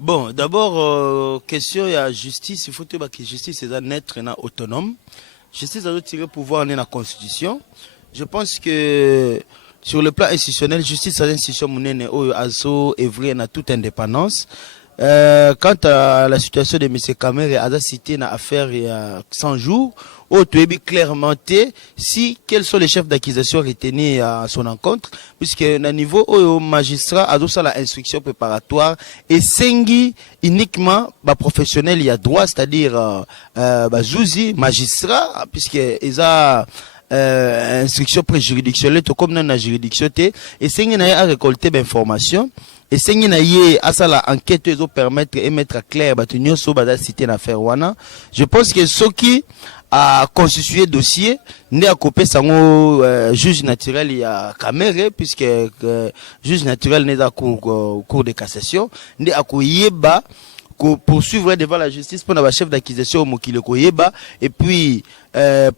Bon, d'abord, question il y a justice, il faut que la justice est neutre et autonome. Justice a tiré pouvoir dans la constitution. Je pense que sur le plan institutionnel, justice a une institution monnaie azo et na toute indépendance. Quant à la situation de M. Kamer, a cité une affaire il y a 100 jours, où tu es clairement si quels sont les chefs d'accusation retenus à son encontre, puisque à niveau où magistrat a donné la instruction préparatoire et sengi uniquement professionnel il y a droit, c'est-à-dire Zouzi magistrat, puisque ils a instruction préjuridictionnelle tout comme dans la juridiction et sengi n'a récolté d'informations. Et c'est à ça la enquête ils permettre et mettre clair batunyo so bada cité na faire wana. Je pense que ce qui a constitué dossier n'est à couper sango juge naturel il y a Caméré puisque juge naturel n'est à cour de cassation n'est à koyeba poursuivre devant la justice pour la chef d'accusation Mokile Koyeba et puis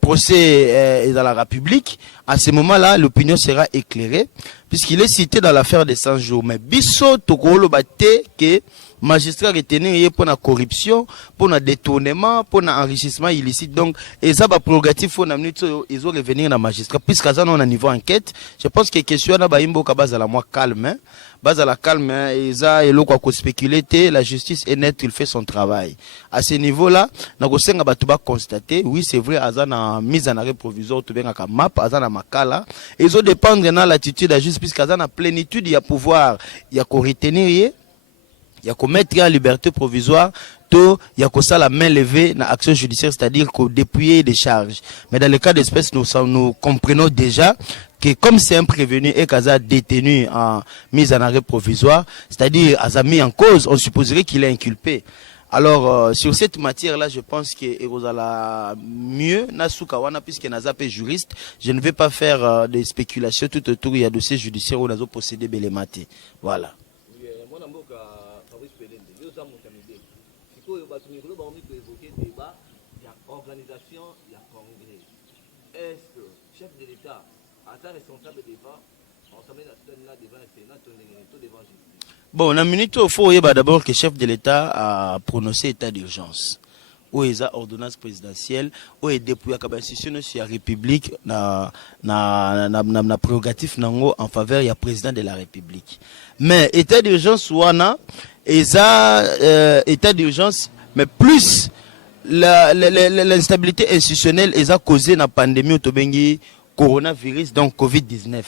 procès dans la République. À ce moment-là, l'opinion sera éclairée puisqu'il est cité dans l'affaire des 100 jours. Mais biso tokolo bate que magistrat retenu pour la corruption, pour le détournement, pour l'enrichissement illicite. Donc, et ça va prérogative faut ils vont revenir dans magistrat puisqu'à ça on a niveau enquête. Je pense que question na baimbo ka base à la moi calme. Base à la calme, et lo quoi spéculer, la justice est nette, il fait son travail. À ce niveau-là, nagosenga batuba constater, oui c'est vrai, azana mise en arrêt provisoire, tout bien à map, azana makala, et ils ont dépendre dans l'attitude de la justice, puisqu'azana plénitude, il y a pouvoir, il y a qu'on retenir, il y a qu'on mettre en liberté provisoire, il y a qu'on ça la main levée dans l'action judiciaire, c'est-à-dire qu'on dépouille des charges. Mais dans le cas d'espèce, nous comprenons déjà que comme c'est un prévenu et qu'Aza détenu en mise en arrêt provisoire, c'est-à-dire Aza mis en cause, on supposerait qu'il est inculpé. Alors, sur cette matière-là, je pense que Erosala mieux, Nasukawana, puisque Naza est juriste, je ne vais pas faire des spéculations tout autour, il y a dossier judiciaire où Nazo possédé Belemate. Voilà. Est-ce que chef de l'État a responsable devant l'Assemblée nationale devant le Sénat devant justice? Bon, la minute il faut d'abord que le chef de l'État a prononcé état d'urgence. Où il y a ordonnance présidentielle, où il y a depuis la institution sur la République, na prérogative en faveur du président de la République. Mais état d'urgence wana, il y a état d'urgence, mais plus l'instabilité institutionnelle est causée dans la pandémie autobengi coronavirus, donc Covid-19.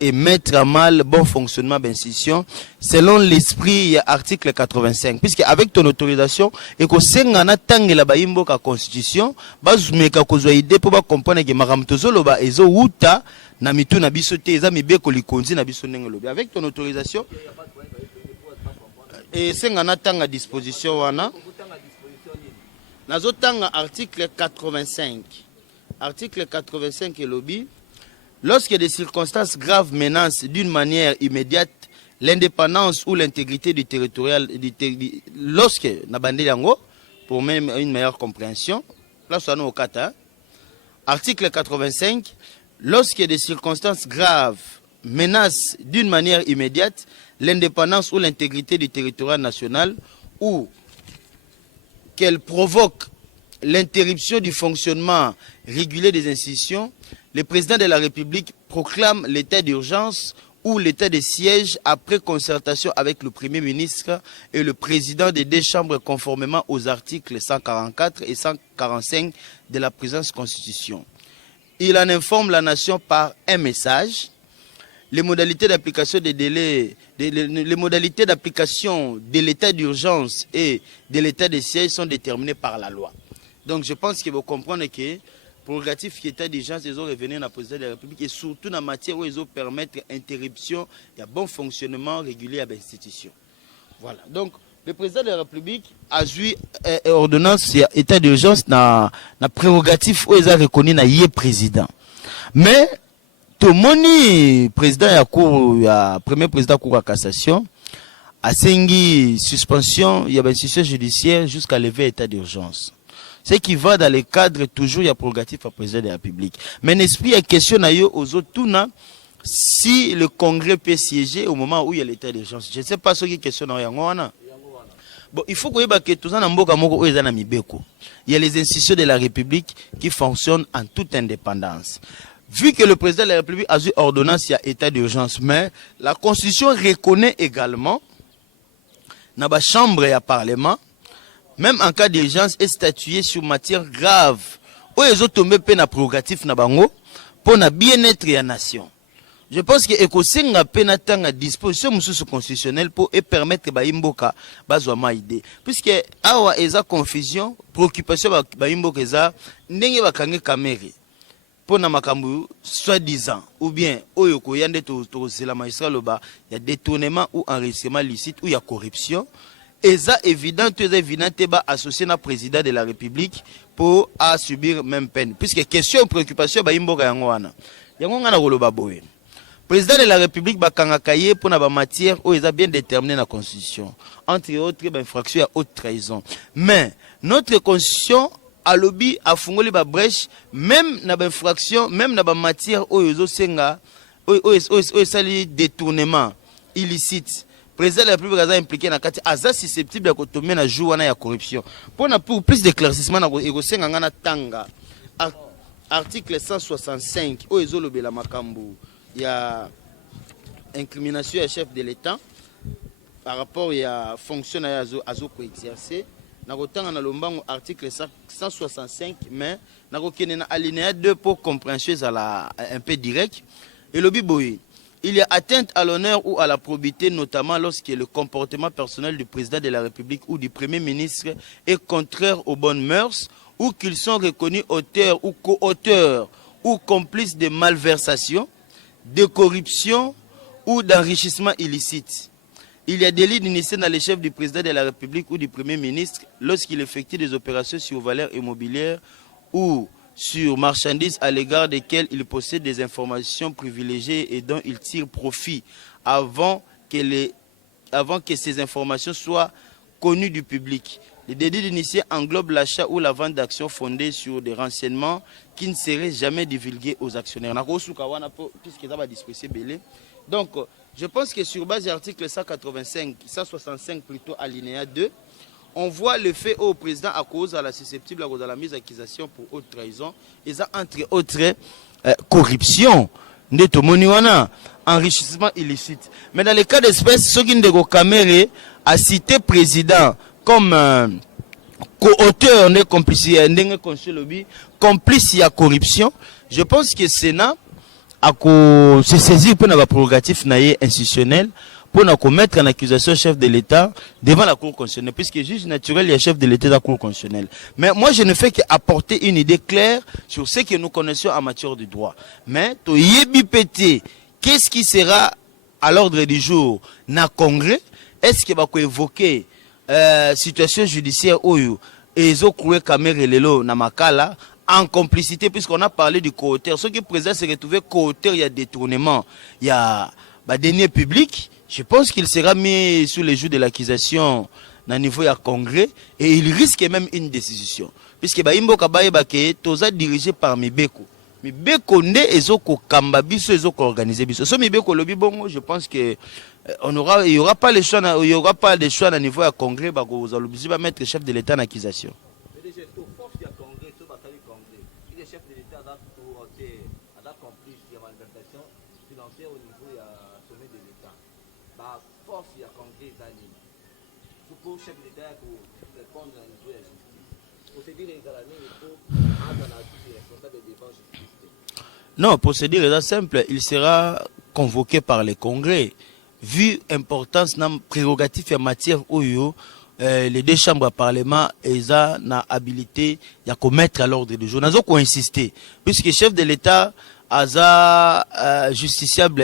Et mettre à mal le bon fonctionnement de l'institution selon l'esprit de l'article 85. Puisque avec ton autorisation, et que si on a tangué la baimbo la constitution, bazumeka kozwa idée pour comprendre que maramtozolo ba ezo wuta na mitu na bisote eza mibeko likonzi na biso ndenge lobi. Avec ton autorisation, et si on a tangué à disposition wana, nazotanga article 85. Article 85 et lobby. Lorsque des circonstances graves menacent d'une manière immédiate l'indépendance ou l'intégrité du territorial, lorsque pour même une meilleure compréhension, place au kata. Article 85. Lorsque des circonstances graves menacent d'une manière immédiate l'indépendance ou l'intégrité du territoire national ou qu'elle provoque l'interruption du fonctionnement régulier des institutions, le président de la République proclame l'état d'urgence ou l'état de siège après concertation avec le Premier ministre et le président des deux chambres conformément aux articles 144 et 145 de la présente Constitution. Il en informe la nation par un message. Les modalités d'application des délais, les modalités d'application de l'état d'urgence et de l'état de siège sont déterminées par la loi. Donc je pense que vous comprenez que prérogative qui était d'urgence, ils ont revenu dans la présidence de la République et surtout dans la matière où ils ont permettre interruption et un bon fonctionnement régulier à l'institution. Voilà. Donc le président de la République a joué ordonnance état d'urgence dans la prérogative où ils ont reconnu na yé président. Mais tout le monde président ya cour ya premier président cour à cassation a sengi suspension il y a institution judiciaire jusqu'à lever état d'urgence. Ce qui va dans le cadre toujours il y a prérogative à président de la République. Mais l'esprit est question aux autres tournants si le Congrès peut siéger au moment où il y a l'état d'urgence. Je ne sais pas ce qui est question dans Yangoana. Bon, il faut que tout ça il y a les institutions de la République qui fonctionnent en toute indépendance. Vu que le président de la République a eu ordonnance, il y a état d'urgence, mais la Constitution reconnaît également dans la chambre et à parlement, même en cas d'urgence, est statué sur matière grave. Où ils ont tombé na prérogatif na bango pour na bien-être de la nation. Je pense que ekosenga pena tanga disposition mususu constitutionnelle pour permettre baimboka bazwa idée. Puisque awa eza confusion, préoccupation baimboka eza ndenge bakange kamere. Pour na makambu soi-disant ou bien oyo ko yande to la magistrat loba, il y a détournement ou enrichissement licite ou il y a corruption. Eza évident ba associé na président de la République pour à subir même peine. Puisque question préoccupation baimboka yango wana. Yango ngana koloba boye. Président de la République bakangakaye pour na matière où ils ont bien déterminé la constitution. Entre autres, infraction à haute trahison. Mais notre constitution a lobby a fongoli ba brèche même na infraction, même na matière où ils ont senga où sali détournement illicite. Président de la République a impliqué na kati aza susceptible de tomber na jour wana ya corruption. Pour plus d'éclaircissement na ego senga ngana tanga. Article 165 où ils ont lobby la makambu. Il y a incrimination à chef de l'État par rapport à fonctionnaire à exercer. Nous avons article 165, mais nous avons alinéa 2 pour compréhension un peu direct. Et le biboui, il y a atteinte à l'honneur ou à la probité, notamment lorsque le comportement personnel du président de la République ou du Premier ministre est contraire aux bonnes mœurs, ou qu'ils sont reconnus auteurs ou co-auteurs ou complices de malversation, de corruption ou d'enrichissement illicite. Il y a délit d'initié dans les chefs du président de la République ou du Premier ministre lorsqu'il effectue des opérations sur valeurs immobilières ou sur marchandises à l'égard desquelles il possède des informations privilégiées et dont il tire profit avant que ces informations soient connues du public. Le délit d'initié englobe l'achat ou la vente d'actions fondées sur des renseignements qui ne seraient jamais divulgués aux actionnaires. Donc, je pense que sur base de l'article 165 plutôt alinéa 2, on voit le fait au président à cause à la susceptible à cause de la mise d'accusation pour haute trahison, et ça entre autres corruption, enrichissement illicite. Mais dans le cas d'espèce, ceux qui ne caméra a cité président comme co-auteur de complice à corruption, je pense que le Sénat a se saisir pour la prérogative institutionnelle pour mettre en accusation chef de l'État devant la Cour constitutionnelle, puisque juge naturel, il y a chef de l'État de la Cour constitutionnelle. Mais moi, je ne fais qu'apporter une idée claire sur ce que nous connaissons en matière de droit. Mais, qu'est-ce qui sera à l'ordre du jour dans le Congrès? Est-ce qu'il va évoquer situation judiciaire oyo et ils ont cloué caméra lelo na makala en complicité, puisqu'on a parlé du co-auteur. Ce qui est présent s'est retrouvé co-auteur, il y a détournement, il y a deniers publics. Je pense qu'il sera mis sous les joues de l'accusation au niveau du Congrès et il risque même une décision. Puisque Baimbo Kabaye Bake, toza dirigé par Mibeko. Mibeko ne ezoko kamba biso ezoko organiser biso. So Mibeko lobi bongo, je pense que il y aura pas les choix, il y aura pas de choix au niveau du Congrès, vous allez mettre chef de l'État en accusation. Mais déjà, au force du Congrès, ce bataille Congrès, il est chef de l'État a accompli la manifestation financière au niveau du sommet de l'État. La force du Congrès est allée. Pour le chef de l'État pour répondre au niveau de la justice. Pour se dire les Galanais, il faut attendre à tous les responsables de défense justice. Non, pour se dire c'est simple, il sera convoqué par le Congrès. Vu l'importance de la prérogative en matière où les deux chambres de parlement ont na habilité à commettre à l'ordre du jour. Nous avons insisté, puisque le chef de l'État a justiciable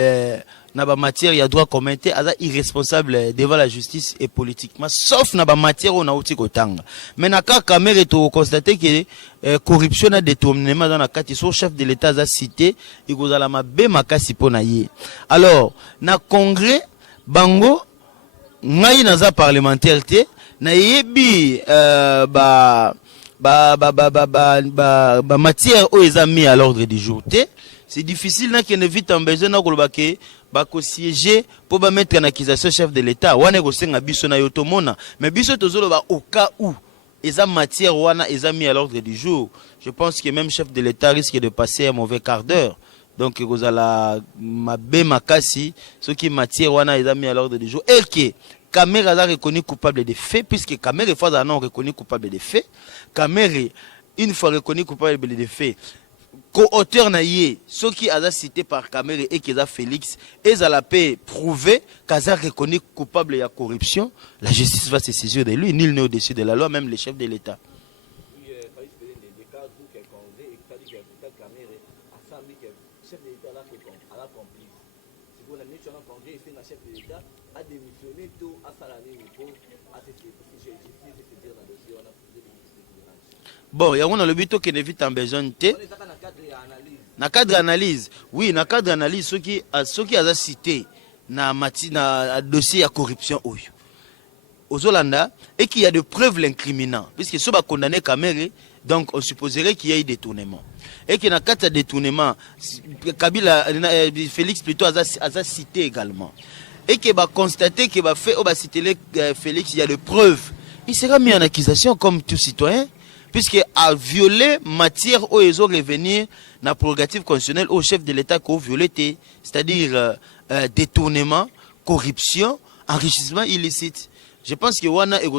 na ba matière ya droit commenté, a irresponsable devant la justice et politiquement, sauf na ba matière où on a outi kotanga. Mais na ka caméra to constater que corruption na détournement dans la carte, son chef de l'État a cité, il goza la mabe makasi pona ye. Alors, na congrès bango ngai naza parlementaire te na yebi matière où ils ont mis à l'ordre du jour te. C'est difficile na qui ne vite en besoin na kolobake bako siéger pour ba mettre en accusation chef de l'état wana ko senga biso na yotomona mais biso tozolo ba au cas où eza matière wana eza mis à l'ordre du jour. Je pense que même chef de l'état risque de passer un mauvais quart d'heure. Donc kozala mabe makasi ce qui matière wana eza mis à l'ordre du jour et que Kamere a reconnu coupable des faits puisque Kamere fois non reconnu coupable des faits. Kamere une fois reconnu coupable des faits co-auteur naïe, ce qui a cité par Kamere et qui a Félix, et à la paix prouvé qu'Aza reconnu coupable de corruption, la justice va se saisir de lui, nul n'est au-dessus de la loi, même les chefs de l'État. Bon, il y a un lobby qui ne vit en besoin de na cadre d'analyse. Oui, na cadre d'analyse, ceux qui a cité na dossier à corruption aux Hollanda et qu'il y a de preuves l'incriminant. Puisque ceux qui ont condamné Kamere, donc on supposerait qu'il y a eu détournement. Et qu'il y a un cas de détournement, Kabila, Félix plutôt a cité également. Et qu'il va constater qu'il va faire, citer Félix, il y a de preuves. Il sera mis en accusation comme tout citoyen. Puisqu'il a violé matière où ils ont revenir dans la prérogative constitutionnelle au chef de l'État qui a violé, c'est-à-dire détournement, corruption, enrichissement illicite. Je pense que Wana est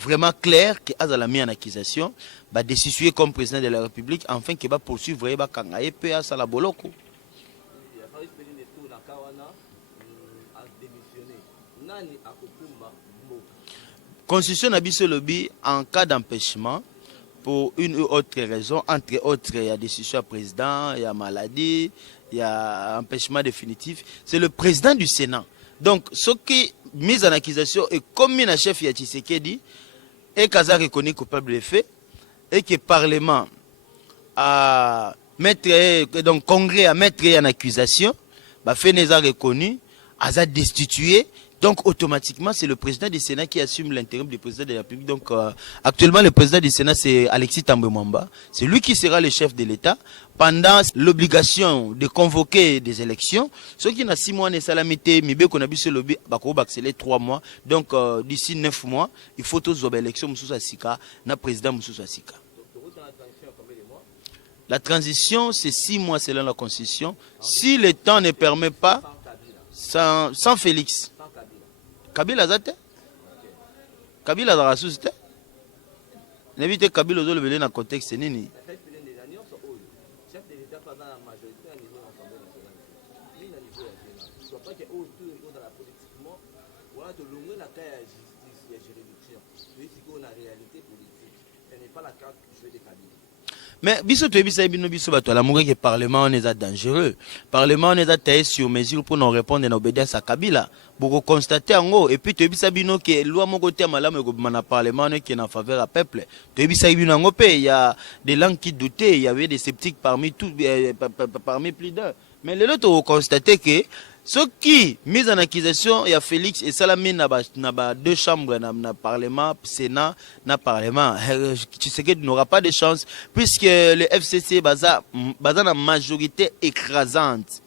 vraiment clair qu'il a mis en accusation, va destituer comme président de la République, afin qu'il va poursuivre Kangaye PA Salaboloko. Constitution Nabiso Lobby en cas d'empêchement pour une ou autre raison, entre autres, il y a décision à président, il y a maladie, il y a empêchement définitif. C'est le président du Sénat. Donc, ce qui est mis en accusation est commis à chef Yachisekedi et Kaza reconnu coupable des faits et que le Parlement a mettre, donc Congrès a mettre en accusation, fait reconnu, a destitué. Donc, automatiquement, c'est le président du Sénat qui assume l'intérim du président de la République. Donc, actuellement, le président du Sénat, c'est Alexis Thambwe Mwamba. C'est lui qui sera le chef de l'État pendant l'obligation de convoquer des élections. Ceux qui n'ont 6 mois de salamité, mais bien qu'on a vu ce lobby, accélérer 3 mois. Donc, d'ici 9 mois, il faut tous les élections, Moussoussa Sika, na président Moussoussa Sika. La transition, c'est 6 mois selon la Constitution. Si le temps ne permet pas, sans Félix. Kabila zate Kabila za rasus te Nevite Kabila zo levele na contexte nini mais biso to ebisa bino biso bato la monga que parlement on est dangereux. Parlement on est taillé sur mesure pour nous répondre en obéissance à Kabila. Pour constater en haut et puis to ebisa bino que loi moko te malamu ko na parlement qui est en faveur à peuple. To ebisa bino en il y a des langues qui doutaient, il y avait des sceptiques parmi tous parmi plus d'un. Mais le lot to constater que ceux qui mis en accusation, il y a Félix et Salamé na deux chambres na parlement, Sénat, na parlement. Tu sais qu'il n'aura pas de chance puisque le FCC basa na majorité écrasante.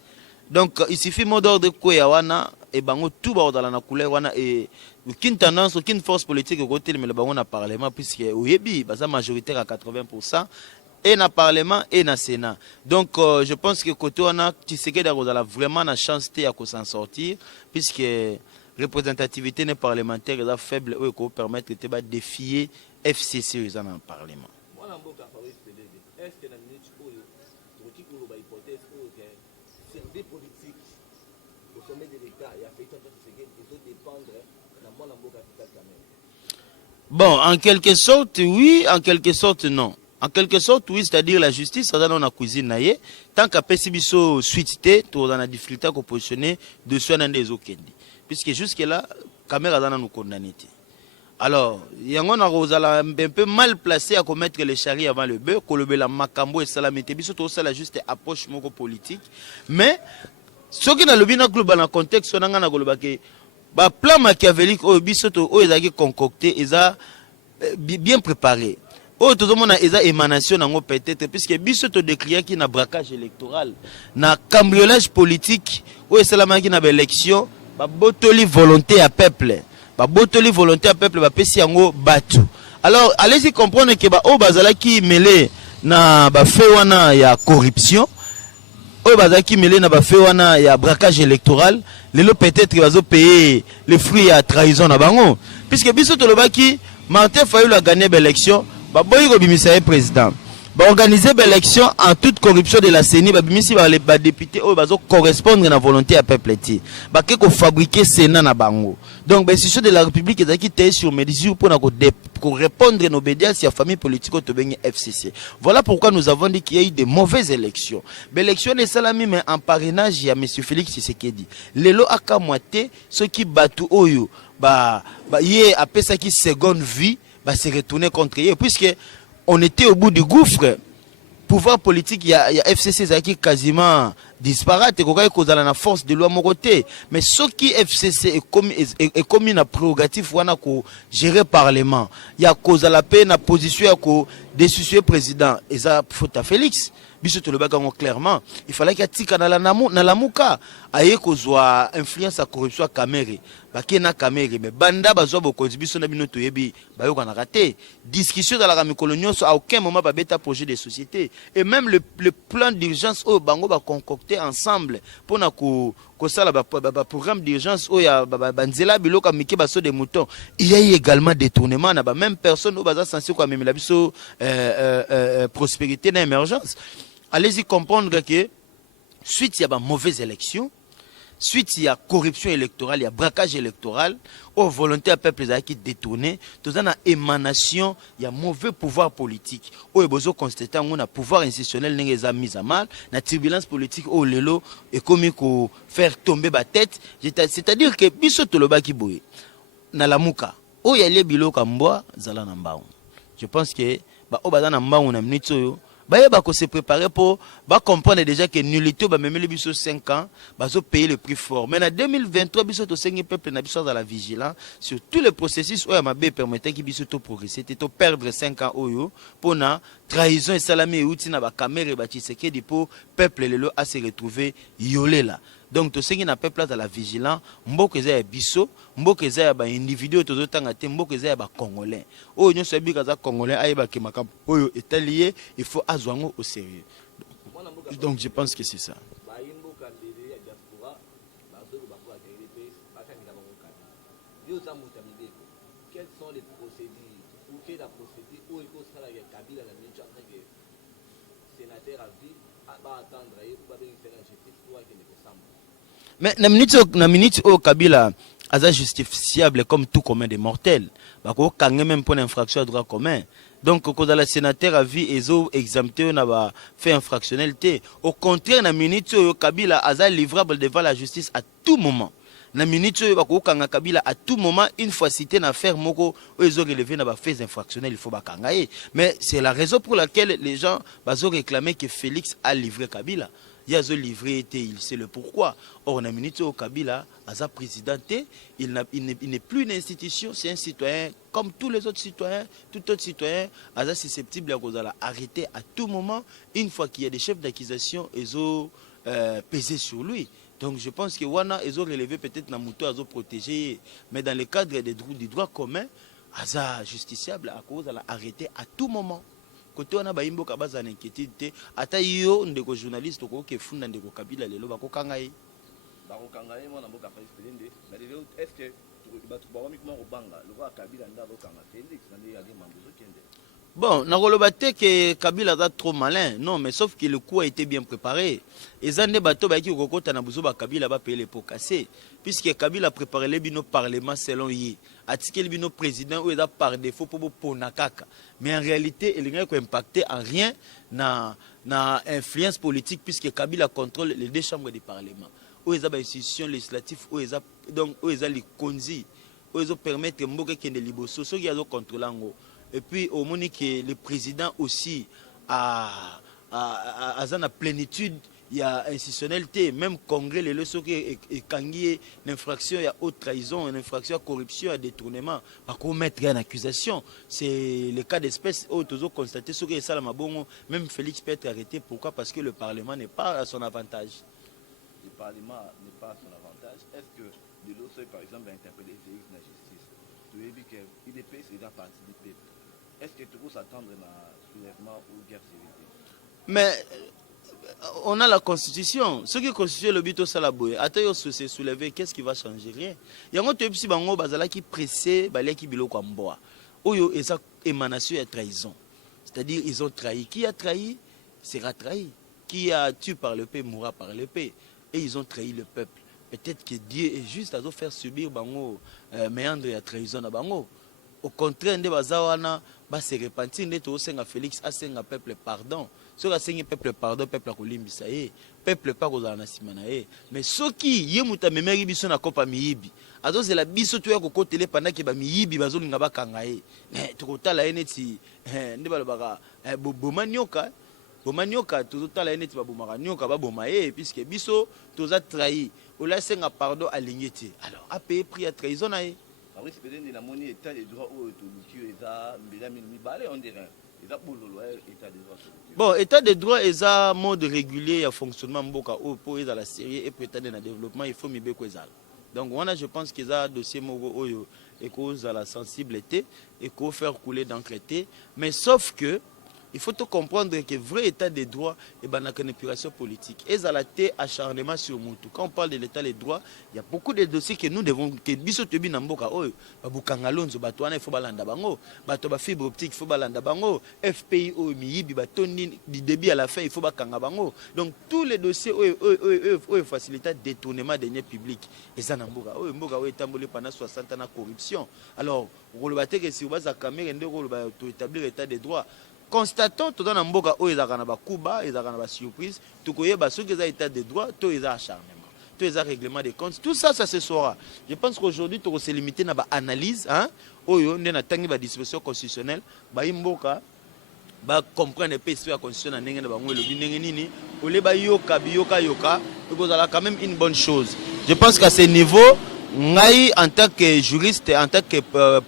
Donc il suffit mot d'ordre quoi yawana et bango tout ba dans la couleur wana et aucune tendance, aucune force politique au côté mais le bango na parlement puisque oyebi basa majoritaire à 80%. Et dans le Parlement et dans le Sénat. Donc, je pense que côté on a vraiment la chance de s'en sortir, puisque la représentativité parlementaire est faible et peut permettre de défier FCC dans le Parlement. Est-ce que dans le politique au sommet de l'État et bon, en quelque sorte, oui, en quelque sorte, non. En quelque sorte, oui, c'est-à-dire la justice, ça dans la cuisine, tant qu'à Pessibiso suite, tu as la difficulté à positionner de soins des Okendi. Puisque jusque-là, caméra dans nous condamné. Alors, il y a un peu mal placé à commettre les charries avant le beurre, que le la macambo et salamité, biso tout ça la juste approche politique. Mais, ce qui n'a le bien global dans le contexte, on a un plan machiavélique, biso tout, ils ont concocté, ils ont bien préparé. Oh, tout le monde a une émanation peut-être, puisque biso to des clients qui n'a braquage électoral, na cambriolage politique, oyo esalamaki na baélection babotoli volonté ya peuple, babotoli volonté ya peuple bapesi yango batu. Alors allez-y comprendre que oyo bazalaki mêlé na bafe wana ya corruption, oyo bazalaki mêlé na bafe wana ya braquage électoral, lelo peut-être bazo payer les fruits ya trahison na bango, puisque biso tolobaki Martin Fayulu a gagné l'élection, baboyi ko bimisa président. Ba organiser l'élection en toute corruption de la CENI, ba bimisi ba député oyo bazo correspondre na volonté ya peuple ti. Ba ke ko fabriquer Sénat na bango. Donc l'institution de la République ezaki té sur mesure pour répondre à obédience à la famille politique to bengi FCC. Voilà pourquoi nous avons dit qu'il y a eu de mauvaises élections. L'élection est salami mais en parrainage il y a monsieur Félix Tshisekedi. Lelo akamwate ceux qui batu oyo yé après ça qui seconde vie se retourner contre eux puisque on était au bout du gouffre. Pouvoir politique, il y a FCC qui quasiment disparate, il y a la force de loi côté. Mais ce qui FCC est comme une prérogative pour gérer le Parlement. Il y a cause à la paix, la position de président. Et ça, faute à Félix. Clairement, il fallait qu'il y ait na la mouka aye kozwa influence à corruption à Kamere bakena Kamere mais banda bazwa bokonzi biso na bino toyebi bayoka na raté discussion dans la coloniale à aucun moment ba beta projet de société et même le plan d'urgence au bango ba concocté ensemble pour na ko sala ba programme d'urgence au ya banzela biloka mike baso de moutons il y a eu également détournement na ba même personne au baza censé ko memela biso prospérité na émergence. Allez-y comprendre que suite il y a une mauvaise élection, suite il y a corruption électorale, il y a braquage électoral, aux volontés à peuple qui détourné, tout ça une émanation, il y a mauvais pouvoir politique. Au besoin constater on a pouvoir institutionnel n'est mis à mal, la turbulence politique au lelo et comme il faire tomber la tête, c'est-à-dire que biso toloba ki boye na lamuka, o yale bilo kamboa zala na mbao. Je pense que ba o bazana mbao na minute yo bah se préparer pour comprendre déjà que nullité bah même les biso 5 ans bah payer le prix fort. Mais en 2023 biso to 5 peuple na biso dans la vigilance sur tous les processus où ma bé permettait que biso to progresser to perdre 5 ans oyo pour na trahison et salami et outil na ba caméra ba Tshisekedi pour peuple lelo à se retrouver yolé là. Donc to sengi na peuple dans la vigilance mboko eza ya biso mboko eza ya ba individu to zotanga te mboko eza ya ba congolais oyo nyo sebi kaza congolais ayeba ke makam oyo est lié il faut azwango au sérieux. Donc je pense que c'est ça. Quelles sont les procédures ou quelle est la procédure où il faut se faire avec Kabila la minute en tant que sénateur à vie à attendre et pour faire une justice pour qu'il ne ressemble. Mais na minute au Kabila aza justifiable comme tout commun des mortels. Bako kangé même pour infraction à droit commun. Donc quand la sénateur a vu ezo exempté na ba fait infractionnalité. Au contraire na minute au Kabila aza livrable devant la justice à tout moment. Na minute bako kanga Kabila à tout moment une fois cité na affaire moko ezo relevé na ba fait infractionnel il faut bakangaye. Mais c'est la raison pour laquelle les gens bazo réclamer que Félix a livré Kabila. Il y a ce livret, il sait le pourquoi. Or, on a minute au Kabila, à sa présidenté, il n'est plus une institution, c'est un citoyen comme tous les autres citoyens, tout autre citoyen, à sa susceptible à arrêter à tout moment, une fois qu'il y a des chefs d'accusation, ils ont pesé sur lui. Donc je pense que Wana, ils ont relevé peut-être la moto, ils ont protégé, mais dans le cadre du droit commun, à justiciable, à cause de l'arrêter à tout moment. Côté on a baimbo kabaza n'inquiétude ata yo ndeko journaliste ko ke funda ndeko Kabila lelo bako kangaye moi na mboka président mais est-ce que tu vas uniquement au banga le roi Kabila ndalo kanga Félix na ya des mambo kende. Bon, Nagolobate que Kabila est trop malin. Non, mais sauf que le coup a été bien préparé. Et Zande Bato Baki Kokota Nabuzoba Kabila va payer les pots cassés. Puisque Kabila a préparé les bino parlement selon lui. A tiqué le bino président où il a par défaut pour Nakaka. Mais en réalité, il n'a pas impacté en rien na influence politique puisque Kabila contrôle les deux chambres du parlement. Où il y a des institutions législatives, où il y a les konzi, où il y a permettre Mboke Kende Liboso, ceux qui ont contrôlé. Et puis, au moment que le président aussi a la plénitude, il y a institutionnalité, même Congrès, les leçons qui est kangié, l'infraction, il y a haute trahison, une infraction à corruption, à détournement, à commettre une accusation. C'est le cas d'espèce où tous ont constaté ce qui est ça, même Félix peut être arrêté. Pourquoi? Parce que le Parlement n'est pas à son avantage. Parlement n'est pas à son avantage, est-ce que de l'autre par exemple, va interpeller les la justice? Tu veux dire que l'IDPS est déjà participé. Est-ce que tu peux s'attendre à un soulèvement ou guerre civile? Mais on a la constitution. Ce qui est constitué le but au Salaboué. Attends, se soulever, qu'est-ce qui va changer? Rien. Il y a un autre petit bango bazala qui pressé, balé qui bilo comme bois. Oyo et ça émanation de trahison. C'est-à-dire ils ont trahi. Qui a trahi sera trahi. Qui a tué par l'épée mourra par l'épée. Et ils ont trahi le peuple. Peut-être que Dieu est juste à faire subir bango méandre et trahison à bango. Au contraire, de bazawana ba se repentir de to senga Félix a senga peuple pardon. Ce que senga peuple pardon, peuple a kolimbisa peuple pas kozala na simana mais soki ye muta memeri biso na kopa miyibi. Azo c'est la biso to ya kokotele pendant que ba miyibi bazolinga bakanga mais to kotala neti ndi balobaka boma nyoka tozotala neti babomaka nyoka baboma puisque biso toza trahi ola senga pardon alingeti alors a payé prix à trahison na après c'est peut-être la monnaie état des droits au tout ça on dirait bon état de droit est un mode régulier à fonctionnement mboka pour la série et prétendre dans le développement il faut mibeko ezala. Donc voilà, je pense que ça dossier mogo oyo et cause à la sensibilité et qu'on faire couler d'enquêter mais sauf que il faut tout comprendre que vrai état des droits et ben une épuration politique. Et ça la acharnement sur Moutou. Quand on parle de l'état des droits, il y a beaucoup de dossiers que nous devons que biso tebi namboka oh babukangalonzo batwana il faut balanda bango, bato ba fibre optique il faut balanda bango, FPI o miyibi batoni du début à la fin il faut bakanga bango. Donc tous les dossiers facilitent détournement des deniers publics. Et ça namboka mboka tamboli pendant 60 ans de corruption. Alors, on va dire que si on va à caméra on va établir l'état des droits. Constatons tout dans mboka o ezaka na ba kuba ezaka na ba surprise tukoyeba soki eza état de droit to eza acharnement to eza règlement des comptes tout ça ça se saura. Je pense qu'aujourd'hui to se limiter na ba analyse oyo nde na tangi ba disposition constitutionnelle ba mboka ba comprendre pe la constitution na ndenge na bango elobi ndenge nini ole ba yoka ekozala quand même une bonne chose. Je pense qu'à ce niveau ngai en tant que juriste en tant que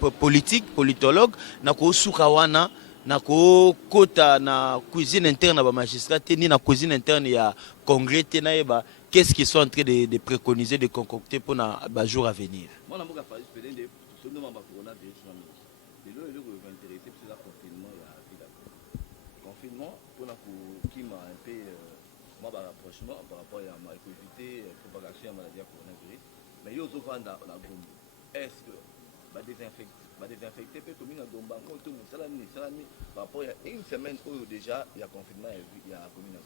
politique politologue na ko suka wana na kota na cuisine interne ba magistrat ni na cuisine interne ya congrès na eba qu'est-ce qu'ils sont en train de préconiser de concocter pour na ba jour à venir. Moi na mboka fa espérer de tout le monde va coronavirus mais le va intéresser c'est la confinement ya vida confinement pour na qui m'a un peu moi ba rapprochement par rapport à ma éviter propagation de maladie coronavirus mais yo zo vanda na Gombe est-ce que ba désinfecter peut tout mina domba tout salami par rapport à une semaine où déjà il y a confinement il y a commune.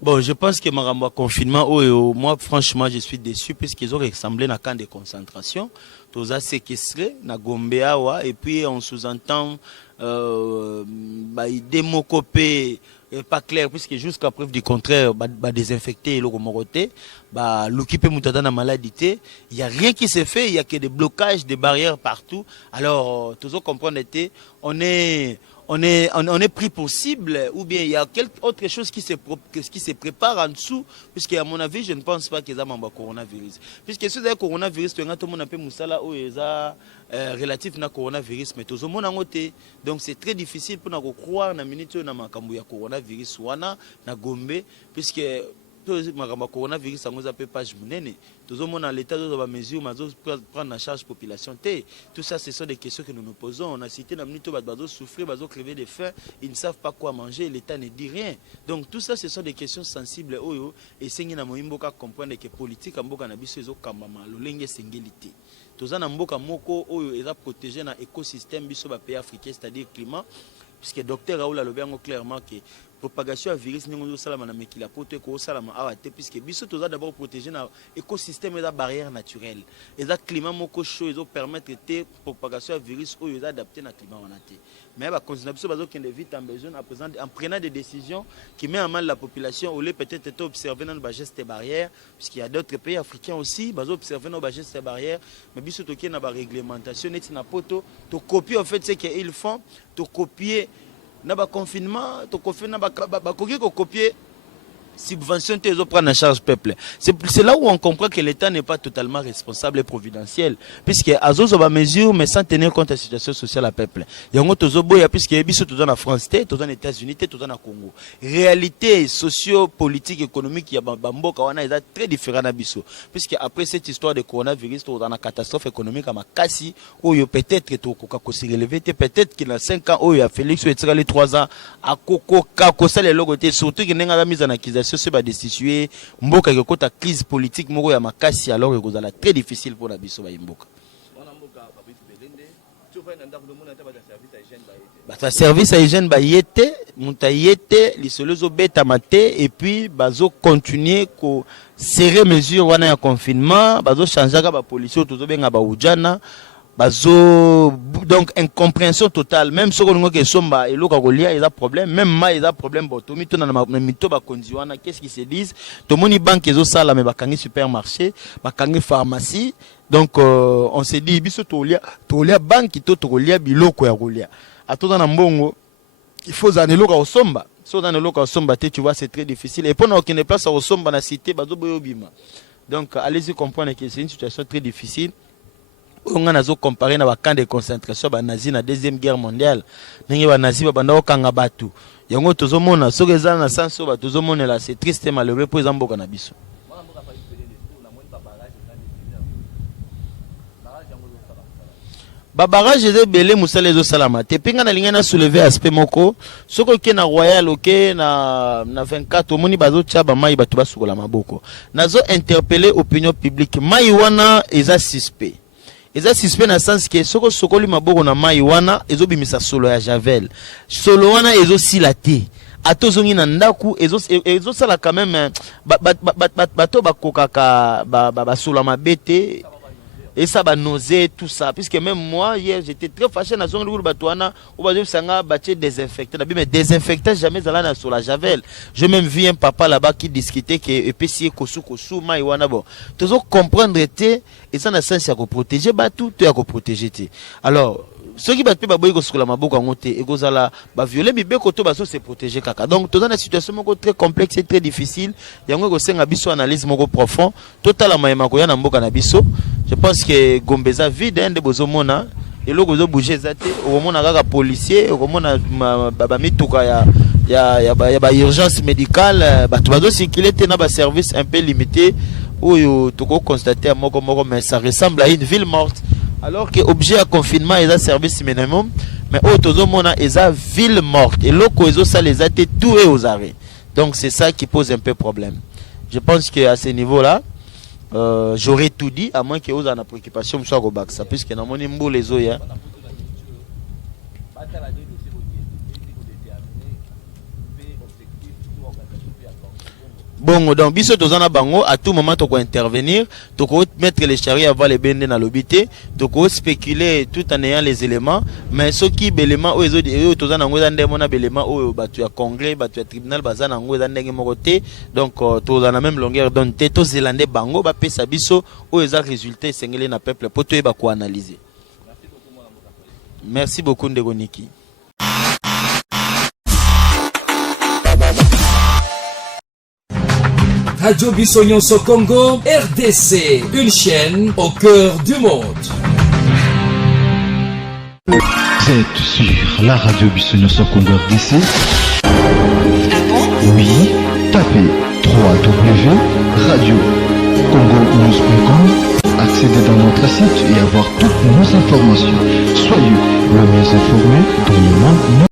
Bon, je pense que Maramba confinement moi franchement je suis déçu puisqu'ils ont ressemblé à un camp de concentration tous ça séquestré na Gombe awa et puis on sous-entend démocopé pas clair puisque jusqu'à preuve du contraire désinfecter le Moroté l'occupé mutada na maladie il y a rien qui se fait il y a que des blocages des barrières partout alors toujours comprendre on est pris pour cible ou bien il y a quelque autre chose qui se prépare en dessous puisque à mon avis je ne pense pas qu'il y a un coronavirus puisque si le coronavirus tout le monde a peu musala ou relatif na coronavirus mais tout le monde a noté donc c'est très difficile pour nous croire na minute na makambu ya coronavirus wana na Gombe puisque le coronavirus a fait page munene tout le monde a l'état de la mesure prendre en charge population tout ça ce sont des questions que nous nous posons on a cité na minute bazo souffrir bazo crever de faim ils ne savent pas quoi manger l'état ne dit rien donc tout ça ce sont des questions sensibles oyo et sengi na moimboka comprendre que politique mboka na biso ezo kambama lolenge sengilité toza na mboka moko oyo eza protéger na écosystème biso ba pays africain c'est-à-dire climat puisque docteur Raoul a levé clairement que propagation à virus n'engo salama na mekila poto ko salama awate puisque biso toza d'abord protéger na écosystème et la barrière naturelle et ça climat moko chaud ils ont permettre te propagation à virus oyo est adapté na climat wanate mais ba continuer biso bazo kende vite en besoin à présent en prenant des décisions qui met en mal la population au lieu peut-être être observer dans les gestes barrières puisqu'il y a d'autres pays africains aussi bazo observer nos gestes barrières mais biso to na ba réglementation net na poto to copier en fait ce qu'ils font to copier na ba confinement to copier na ba copier subvention te zo prendre en charge peuple. C'est là où on comprend que l'État n'est pas totalement responsable et providentiel, puisque azozo ba mesure mais sans tenir compte de la situation sociale à peuple. Yango tozo boya puisque biso tozo na France te, tozo na États-Unis te, tozo na Congo. Réalité socio-politique économique ya bamboka wana est très différent na biso, puisque après cette histoire de coronavirus tozo na catastrophe économique à makasi oyo peut-être to koka ko se relever te, peut-être qu'il a 5 ans oyo ya Félix Ouettira les 3 ans à kokoka ko sala le logo te, surtout que nenga la mise en accusation se ba destituer mboka ke kota crise politique moko ya makasi, alors que ça très difficile pour la biso ba mboka. Bata service à hygiène ba yete muta yete lisolozo beta maté, et puis bazo continuer ko serrer mesure wana ya confinement, bazo changer ka ba police tozo benga ba ujana bazo, donc incompréhension totale. Même ce qu'on que somba et loka golia il a problème, même ma il a problème botomi to na mito ba kondiwana, qu'est-ce qu'ils se disent to moni banque ezo sala me bakangi supermarché, bakangi pharmacie. Donc on se dit biso to lia banque to lia biloko ya golia atoza na mbongo, il faut zaneloka au somba. So zaneloka au somba te, tu vois, c'est très difficile. Et pour nous qui ne place au somba na cité bazo boyo bima. Donc allez-y comprendre que c'est une situation très difficile. On a comparé na camp de concentration ba nazi na deuxième guerre mondiale. Ningi ba nazi ba banda okanga batu. Yango tozomona soki eza na sanso ba tozomona là, c'est triste et malheureux pour zamboka na biso. Babarage de belé musale zo salama te pinga na lingana soulever aspect moko soko ke na royal ok na 24 moni bazo tchaba mai batu basukola maboko nazo interpeller opinion publique mai wana eza suspect. Eza suspect na sens que soko sokoli maboko na mai wana ezo bimisa solo ya Javel, solo wana ezo silate atozongi na ndaku ezo sala quand même bato bakokaka ba solo mabete. Et ça va nauser tout ça, puisque même moi hier j'étais très fâché na zone de Batouana où bazou sanga baché désinfecté mais désinfectant jamais à la sur la Javel. Je même vu un papa là-bas qui discutait que epesi kosu mai wana bon toujours comprendre té et ça na sens ya ko protéger batou to ya ko protéger té. Alors ceux qui battent pas boy ko sukula maboko ngote et kozala ba violer bibeko to baso se protéger kaka. Donc dans une situation moko très complexe et très difficile, yango ko senga biso analyse moko profond total mayema ko ya na mboka na biso. Je pense que Gombeza vide un de bozomona et le gozo bouger zate au mona kaka policier au mona ba mituka ya urgence médicale ba to bazo circuler te na ba service un peu limité où tu peux constater à moko mais ça ressemble à une ville morte. Alors que objet à confinement et à service minimum, mais autozo mona est à ville morte et loko ezo ça les a été tout et aux arrêts. Donc c'est ça qui pose un peu problème. Je pense que à ce niveau-là, j'aurais tout dit à moins que vous en a préoccupation soit au bac ça puisque dans mon imbo les oya. Bon, donc, biso tozana bango, à tout moment, tu peux intervenir, tu peux mettre les chariots avant les bende dans l'obité, tu peux spéculer tout en ayant les éléments, mais ce qui est l'élément, où les autres, tozana ngo zande mona l'élément, où tu as congrès, tu as tribunal, bazana ngo zande ngimokote, donc, tu as la même longueur d'onde, to zélande bango, ba pesa biso, où les résultats, sengele na peuple, pour toi, ba ko analyser. Merci beaucoup, Ndegoniki. Radio Bissonyoso Congo, RDC, une chaîne au cœur du monde. Vous êtes sur la radio Bissonyoso Congo RDC. Oui, tapez www.radio-congo-news.com, accédez dans notre site et avoir toutes nos informations. Soyez le mieux informés dans le monde.